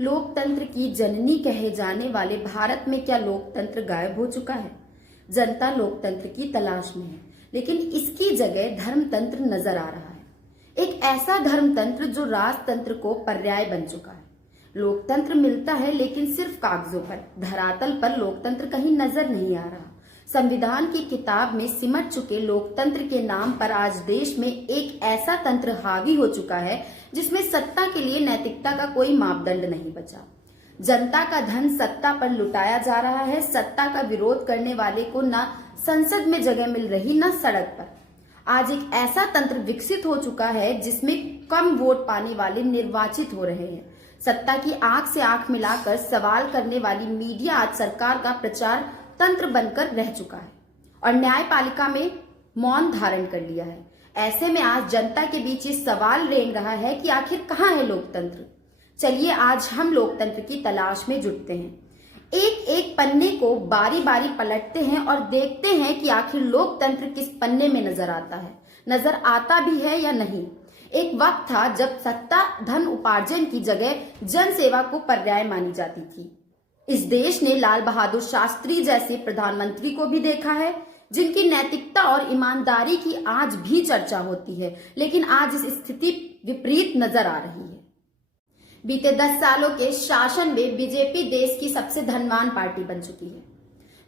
लोकतंत्र की जननी कहे जाने वाले भारत में क्या लोकतंत्र गायब हो चुका है? जनता लोकतंत्र की तलाश में है, लेकिन इसकी जगह धर्मतंत्र नजर आ रहा है। एक ऐसा धर्मतंत्र जो राजतंत्र को पर्याय बन चुका है। लोकतंत्र मिलता है लेकिन सिर्फ कागजों पर, धरातल पर लोकतंत्र कहीं नजर नहीं आ रहा। संविधान की किताब में सिमट चुके लोकतंत्र के नाम पर आज देश में एक ऐसा तंत्र हावी हो चुका है जिसमें सत्ता के लिए नैतिकता का कोई मापदंड नहीं बचा। जनता का धन सत्ता पर लुटाया जा रहा है। सत्ता का विरोध करने वाले को ना संसद में जगह मिल रही, ना सड़क पर। आज एक ऐसा तंत्र विकसित हो चुका है जिसमें कम वोट पाने वाले निर्वाचित हो रहे हैं। सत्ता की आंख से आंख मिलाकर सवाल करने वाली मीडिया आज सरकार का प्रचार तंत्र बनकर रह चुका है और न्यायपालिका में मौन धारण कर लिया है। ऐसे में आज जनता के बीच ये सवाल रेंग रहा है कि आखिर कहाँ है लोकतंत्र। चलिए आज हम लोकतंत्र की तलाश में जुटते हैं। एक एक पन्ने को बारी बारी पलटते हैं और देखते हैं कि आखिर लोकतंत्र किस पन्ने में नजर आता है, नजर आता भी है या नहीं। एक वक्त था जब सत्ता धन उपार्जन की जगह जन सेवा को पर्याय मानी जाती थी। इस देश ने लाल बहादुर शास्त्री जैसे प्रधानमंत्री को भी देखा है जिनकी नैतिकता और ईमानदारी की आज भी चर्चा होती है, लेकिन आज इस स्थिति विपरीत नजर आ रही है। बीते 10 सालों के शासन में बीजेपी देश की सबसे धनवान पार्टी बन चुकी है।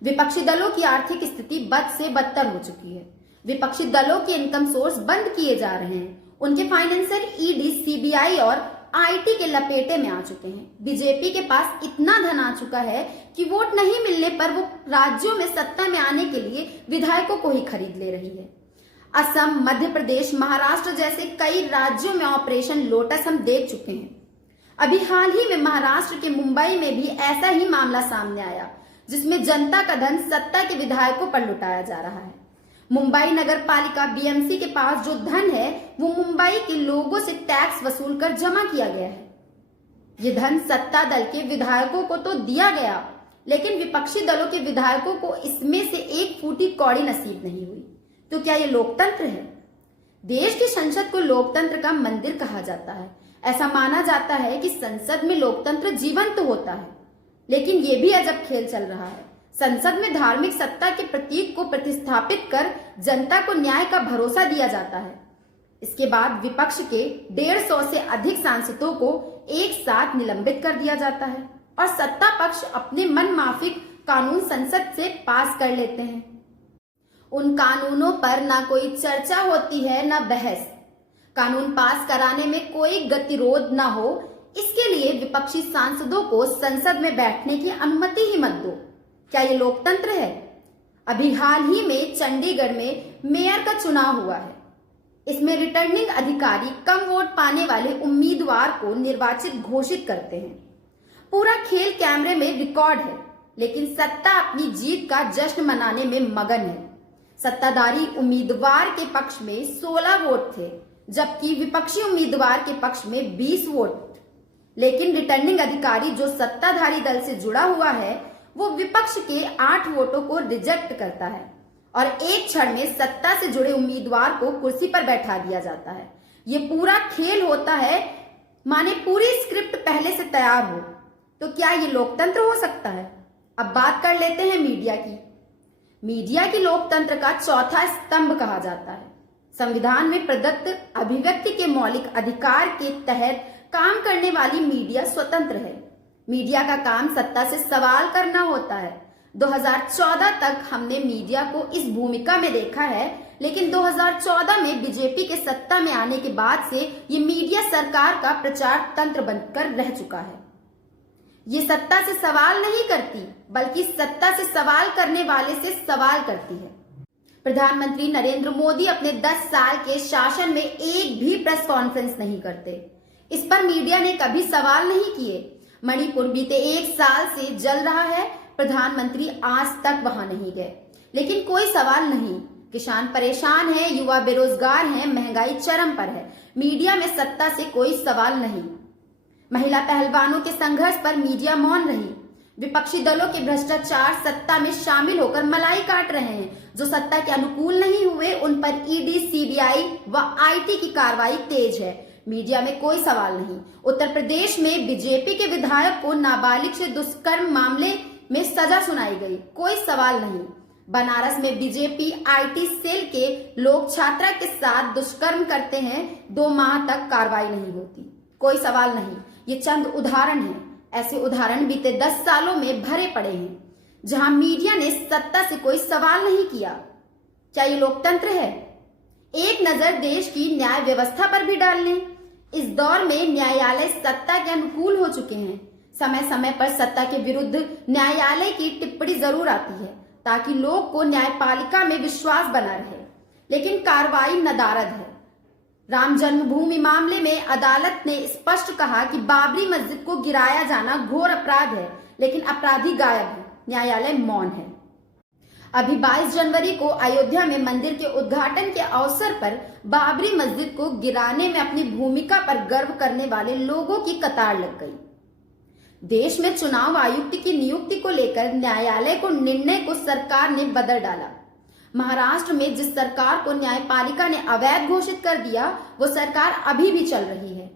विपक्षी दलों की आर्थिक स्थिति बद से बदतर हो चुकी है। विपक्षी दलों के इनकम सोर्स बंद किए जा रहे हैं। उनके फाइनेंसर ईडी, सीबीआई और आईटी के लपेटे में आ चुके हैं। बीजेपी के पास इतना धन आ चुका है कि वोट नहीं मिलने पर वो राज्यों में सत्ता में आने के लिए विधायकों को ही खरीद ले रही है। असम, मध्य प्रदेश, महाराष्ट्र जैसे कई राज्यों में ऑपरेशन लोटस हम देख चुके हैं। अभी हाल ही में महाराष्ट्र के मुंबई में भी ऐसा ही मामला सामने आया जिसमें जनता का धन सत्ता के विधायकों पर लुटाया जा रहा है। मुंबई नगर पालिका बीएमसी के पास जो धन है वो मुंबई के लोगों से टैक्स वसूल कर जमा किया गया है। ये धन सत्ता दल के विधायकों को तो दिया गया, लेकिन विपक्षी दलों के विधायकों को इसमें से एक फूटी कौड़ी नसीब नहीं हुई। तो क्या ये लोकतंत्र है? देश की संसद को लोकतंत्र का मंदिर कहा जाता है। ऐसा माना जाता है कि संसद में लोकतंत्र जीवंत होता है, लेकिन ये भी अजब खेल चल रहा है। संसद में धार्मिक सत्ता के प्रतीक को प्रतिस्थापित कर जनता को न्याय का भरोसा दिया जाता है। इसके बाद विपक्ष के 150 से अधिक सांसदों को एक साथ निलंबित कर दिया जाता है और सत्ता पक्ष अपने मनमाफिक कानून संसद से पास कर लेते हैं। उन कानूनों पर ना कोई चर्चा होती है, ना बहस। कानून पास कराने में कोई गतिरोध ना हो, इसके लिए विपक्षी सांसदों को संसद में बैठने की अनुमति ही मत दो। क्या ये लोकतंत्र है? अभी हाल ही में चंडीगढ़ में मेयर का चुनाव हुआ है। इसमें रिटर्निंग अधिकारी कम वोट पाने वाले उम्मीदवार को निर्वाचित घोषित करते हैं। पूरा खेल कैमरे में रिकॉर्ड है, लेकिन सत्ता अपनी जीत का जश्न मनाने में मगन है। सत्ताधारी उम्मीदवार के पक्ष में 16 वोट थे, जबकि विपक्षी उम्मीदवार के पक्ष में 20 वोट। लेकिन रिटर्निंग अधिकारी जो सत्ताधारी दल से जुड़ा हुआ है वो विपक्ष के 8 वोटों को रिजेक्ट करता है और एक क्षण में सत्ता से जुड़े उम्मीदवार को कुर्सी पर बैठा दिया जाता है। ये पूरा खेल होता है माने पूरी स्क्रिप्ट पहले से तैयार हो। तो क्या ये लोकतंत्र हो सकता है? अब बात कर लेते हैं मीडिया की। मीडिया की लोकतंत्र का चौथा स्तंभ कहा जाता है। संविधान में प्रदत्त अभिव्यक्ति के मौलिक अधिकार के तहत काम करने वाली मीडिया स्वतंत्र है। मीडिया का काम सत्ता से सवाल करना होता है। 2014 तक हमने मीडिया को इस भूमिका में देखा है, लेकिन 2014 में बीजेपी के सत्ता में आने के बाद से ये मीडिया सरकार का प्रचार तंत्र बनकर रह चुका है। ये सत्ता से सवाल नहीं करती, बल्कि सत्ता से सवाल करने वाले से सवाल करती है। प्रधानमंत्री नरेंद्र मोदी अपने 10 साल के शासन में एक भी प्रेस कॉन्फ्रेंस नहीं करते। इस पर मीडिया ने कभी सवाल नहीं किए। मणिपुर बीते 1 साल से जल रहा है, प्रधानमंत्री आज तक वहां नहीं गए, लेकिन कोई सवाल नहीं। किसान परेशान है, युवा बेरोजगार हैं, महंगाई चरम पर है, मीडिया में सत्ता से कोई सवाल नहीं। महिला पहलवानों के संघर्ष पर मीडिया मौन रही। विपक्षी दलों के भ्रष्टाचार सत्ता में शामिल होकर मलाई काट रहे हैं। जो सत्ता के अनुकूल नहीं हुए उन पर ईडी, सीबीआई व आईटी की कार्रवाई तेज है। मीडिया में कोई सवाल नहीं। उत्तर प्रदेश में बीजेपी के विधायक को नाबालिग से दुष्कर्म मामले में सजा सुनाई गई, कोई सवाल नहीं। बनारस में बीजेपी आईटी सेल के लोग छात्रा के साथ दुष्कर्म करते हैं, 2 माह तक कार्रवाई नहीं होती, कोई सवाल नहीं। ये चंद उदाहरण हैं। ऐसे उदाहरण बीते 10 सालों में भरे पड़े हैं जहां मीडिया ने सत्ता से कोई सवाल नहीं किया। क्या ये लोकतंत्र है? एक नजर देश की न्याय व्यवस्था पर भी डाल लें। इस दौर में न्यायालय सत्ता के अनुकूल हो चुके हैं। समय समय पर सत्ता के विरुद्ध न्यायालय की टिप्पणी जरूर आती है ताकि लोग को न्यायपालिका में विश्वास बना रहे, लेकिन कार्रवाई नदारद है। राम जन्मभूमि मामले में अदालत ने स्पष्ट कहा कि बाबरी मस्जिद को गिराया जाना घोर अपराध है, लेकिन अपराधी गायब है, न्यायालय मौन है। अभी 22 जनवरी को अयोध्या में मंदिर के उद्घाटन के अवसर पर बाबरी मस्जिद को गिराने में अपनी भूमिका पर गर्व करने वाले लोगों की कतार लग गई। देश में चुनाव आयुक्त की नियुक्ति को लेकर न्यायालय को निर्णय को सरकार ने बदल डाला। महाराष्ट्र में जिस सरकार को न्यायपालिका ने अवैध घोषित कर दिया, वो सरकार अभी भी चल रही है।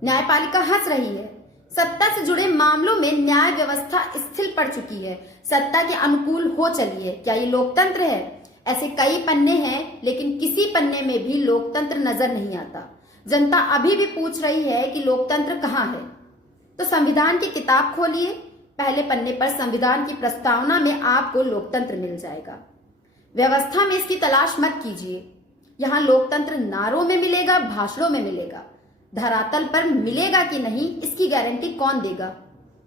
न्यायपालिका हंस रही है। सत्ता से जुड़े मामलों में न्याय व्यवस्था स्थिर पड़ चुकी है, सत्ता के अनुकूल हो चली है। क्या ये लोकतंत्र है? ऐसे कई पन्ने हैं, लेकिन किसी पन्ने में भी लोकतंत्र नजर नहीं आता। जनता अभी भी पूछ रही है कि लोकतंत्र कहाँ है। तो संविधान की किताब खोलिए, पहले पन्ने पर संविधान की प्रस्तावना में आपको लोकतंत्र मिल जाएगा। व्यवस्था में इसकी तलाश मत कीजिए। यहाँ लोकतंत्र नारों में मिलेगा, भाषणों में मिलेगा, धरातल पर मिलेगा कि नहीं इसकी गारंटी कौन देगा?